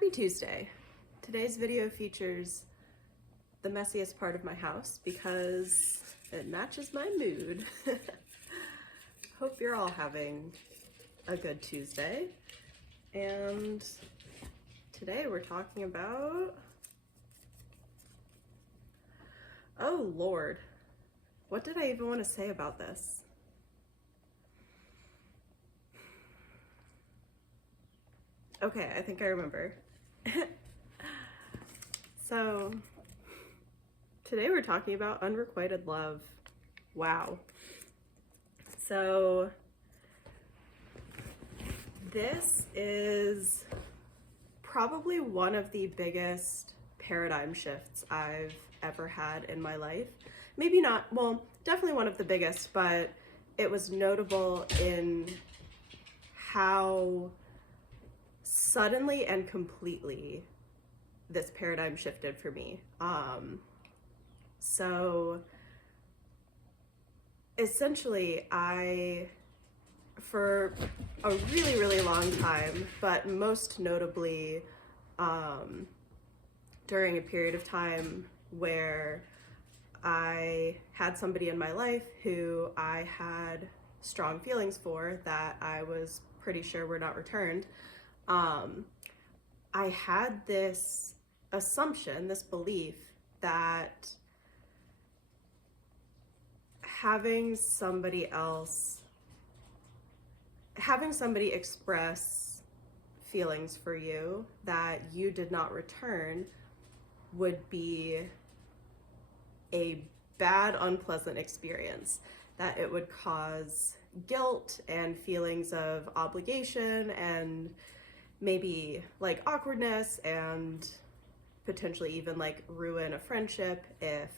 Happy Tuesday. Today's video features the messiest part of my house because it matches my mood. Hope you're all having a good Tuesday. And today we're talking about, oh Lord, what did I even want to say about this? Okay, I think I remember. So, today we're talking about unrequited love. Wow. So, this is probably one of the biggest paradigm shifts I've ever had in my life. Maybe not, well, definitely one of the biggest, but it was notable in how suddenly and completely this paradigm shifted for me. So essentially for a really, really long time, but most notably during a period of time where I had somebody in my life who I had strong feelings for that I was pretty sure were not returned, I had this assumption, this belief that having somebody express feelings for you that you did not return would be a bad, unpleasant experience, that it would cause guilt and feelings of obligation and maybe like awkwardness and potentially even like ruin a friendship if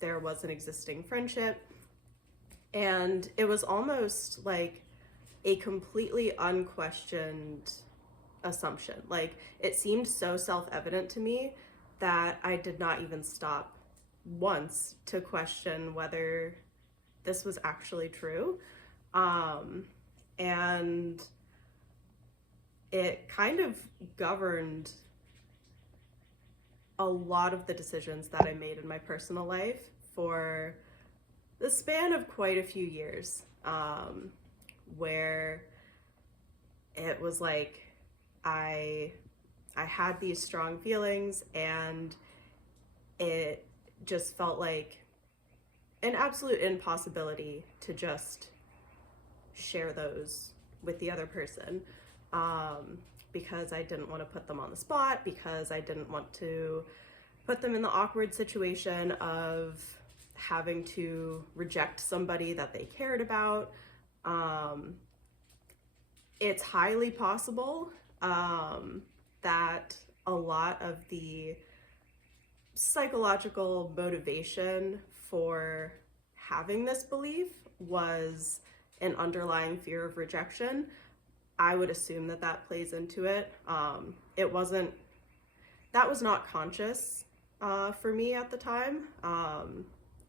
there was an existing friendship. And it was almost like a completely unquestioned assumption. Like, it seemed so self-evident to me that I did not even stop once to question whether this was actually true. And it kind of governed a lot of the decisions that I made in my personal life for the span of quite a few years, where it was like I had these strong feelings and it just felt like an absolute impossibility to just share those with the other person, because I didn't want to put them on the spot, because I didn't want to put them in the awkward situation of having to reject somebody that they cared about. It's highly possible that a lot of the psychological motivation for having this belief was an underlying fear of rejection. I would assume that that plays into it. That was not conscious for me at the time.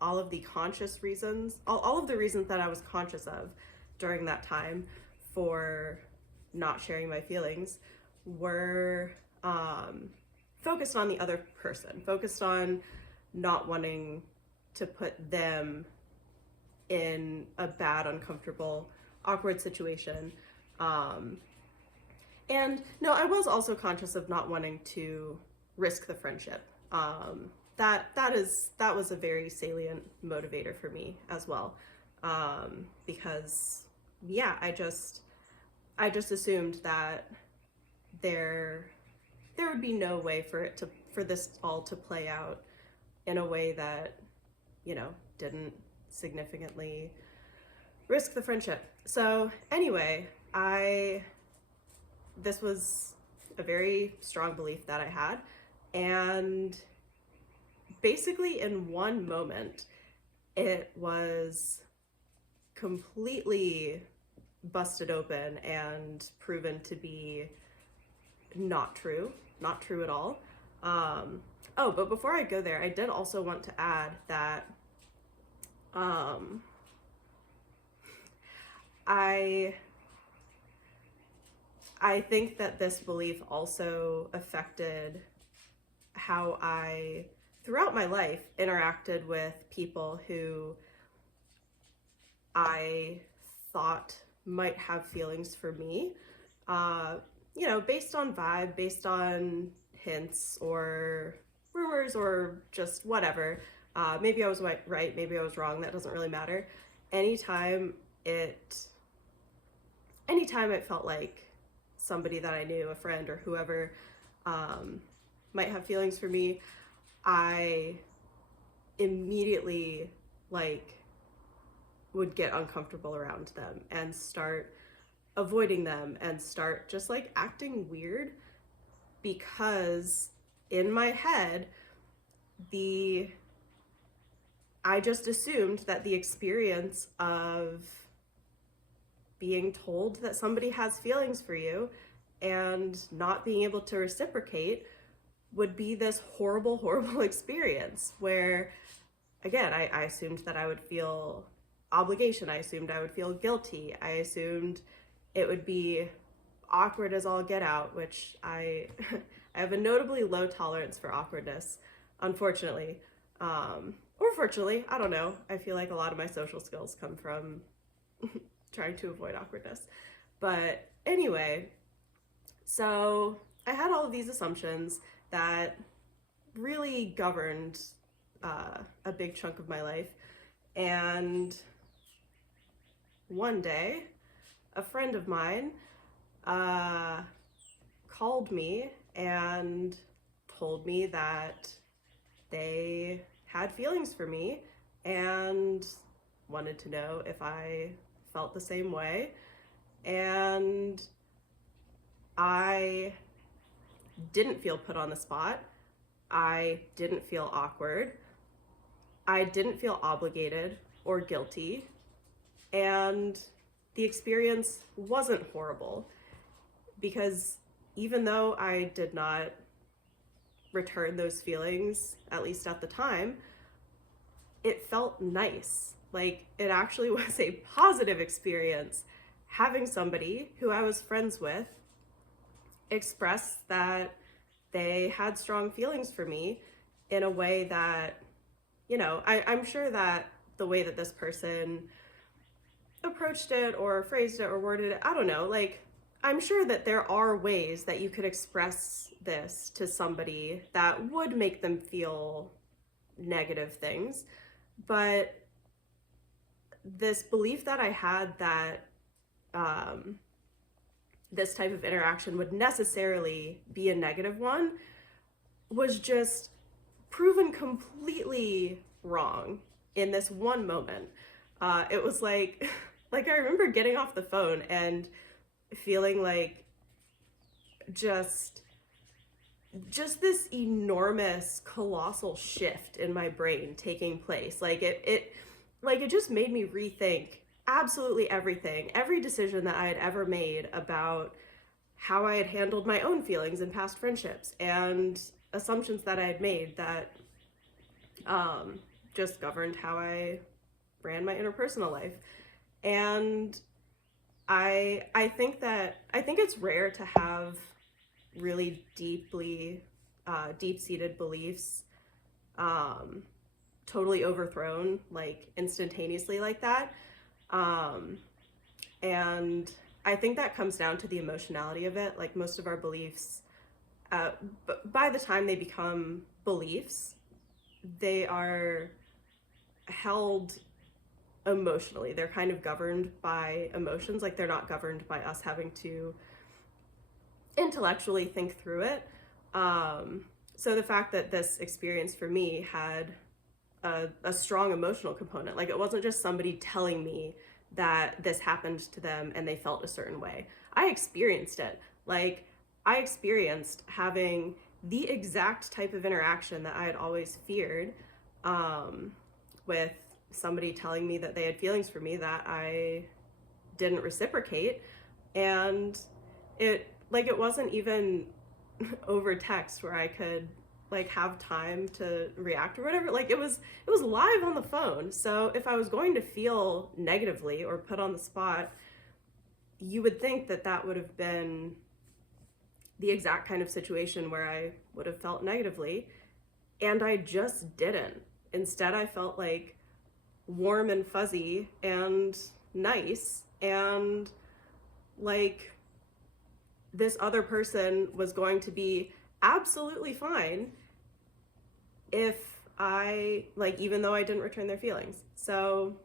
All of the conscious reasons, all of the reasons that I was conscious of during that time for not sharing my feelings were focused on the other person, focused on not wanting to put them in a bad, uncomfortable, awkward situation. And no, I was also conscious of not wanting to risk the friendship. That was a very salient motivator for me as well, because yeah, I just assumed that there would be no way for this all to play out in a way that, you know, didn't significantly risk the friendship. So anyway, this was a very strong belief that I had, and basically in one moment it was completely busted open and proven to be not true at all. Oh, but before I go there, I did also want to add that I I think that this belief also affected how I, throughout my life, interacted with people who I thought might have feelings for me. Uh, based on vibe, based on hints or rumors or just whatever. Maybe I was right, maybe I was wrong. That doesn't really matter. Anytime it, anytime it felt like somebody that I knew, a friend or whoever, might have feelings for me, I immediately like would get uncomfortable around them and start avoiding them and start just like acting weird, because in my head the I just assumed that the experience of being told that somebody has feelings for you and not being able to reciprocate would be this horrible, horrible experience where, again, I assumed that I would feel obligation. I assumed I would feel guilty. I assumed it would be awkward as all get out, which I I have a notably low tolerance for awkwardness, unfortunately. Or fortunately, I don't know. I feel like a lot of my social skills come from trying to avoid awkwardness. But anyway, so I had all of these assumptions that really governed a big chunk of my life. And one day, a friend of mine called me and told me that they had feelings for me and wanted to know if I felt the same way. And I didn't feel put on the spot. I didn't feel awkward. I didn't feel obligated or guilty. And the experience wasn't horrible, because even though I did not return those feelings, at least at the time, it felt nice. Like, it actually was a positive experience having somebody who I was friends with express that they had strong feelings for me in a way that, I'm sure that the way that this person approached it or phrased it or worded it, I don't know, like, I'm sure that there are ways that you could express this to somebody that would make them feel negative things. But this belief that I had that this type of interaction would necessarily be a negative one was just proven completely wrong in this one moment. It was like I remember getting off the phone and feeling like just this enormous, colossal shift in my brain taking place. Like it just made me rethink absolutely everything, every decision that I had ever made about how I had handled my own feelings in past friendships and assumptions that I had made that just governed how I ran my interpersonal life. And I think it's rare to have really deep-seated beliefs totally overthrown like instantaneously like that. And I think that comes down to the emotionality of it. Like, most of our beliefs, by the time they become beliefs, they are held emotionally. They're kind of governed by emotions. Like, they're not governed by us having to intellectually think through it. So the fact that this experience for me had a strong emotional component, like, it wasn't just somebody telling me that this happened to them and they felt a certain way. I experienced it. Like, I experienced having the exact type of interaction that I had always feared, with somebody telling me that they had feelings for me that I didn't reciprocate. And it wasn't even over text where I could like have time to react or whatever. Like, it was live on the phone. So if I was going to feel negatively or put on the spot, you would think that that would have been the exact kind of situation where I would have felt negatively, and I just didn't. Instead, I felt like warm and fuzzy and nice, and like this other person was going to be absolutely fine if I, like, even though I didn't return their feelings. So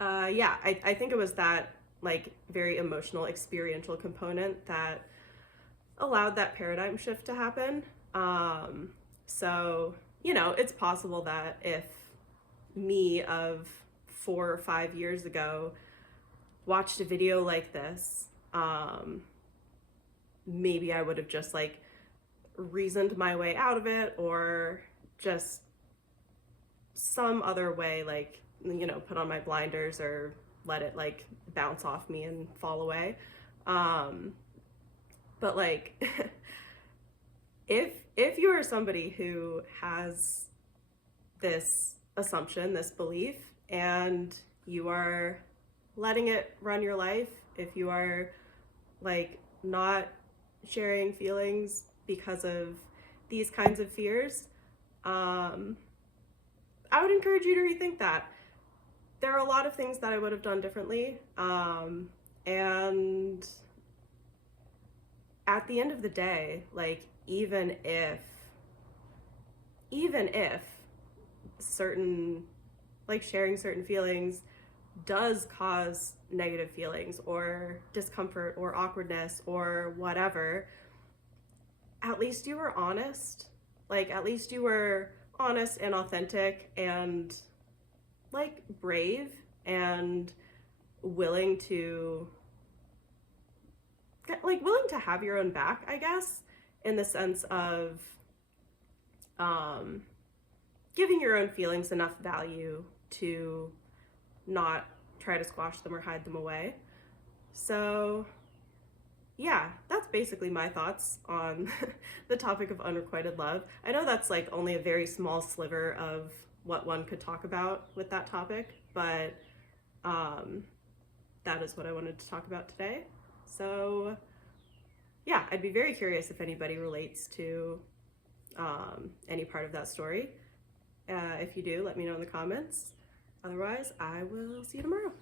yeah, I think it was that like very emotional experiential component that allowed that paradigm shift to happen. So, you know, it's possible that if me of 4 or 5 years ago watched a video like this, maybe I would have just like reasoned my way out of it, or just some other way, like, you know, put on my blinders or let it like bounce off me and fall away. But like if you are somebody who has this assumption, this belief, and you are letting it run your life, if you are like not sharing feelings because of these kinds of fears, I would encourage you to rethink that. There are a lot of things that I would have done differently, and at the end of the day, like, even if certain, like, sharing certain feelings does cause negative feelings or discomfort or awkwardness or whatever, at least you were honest. Like, at least you were honest and authentic and like brave and willing to have your own back, I guess, in the sense of giving your own feelings enough value to not try to squash them or hide them away. So yeah, that's basically my thoughts on the topic of unrequited love. I know that's like only a very small sliver of what one could talk about with that topic, but that is what I wanted to talk about today. So yeah, I'd be very curious if anybody relates to any part of that story. If you do, let me know in the comments. Otherwise, I will see you tomorrow.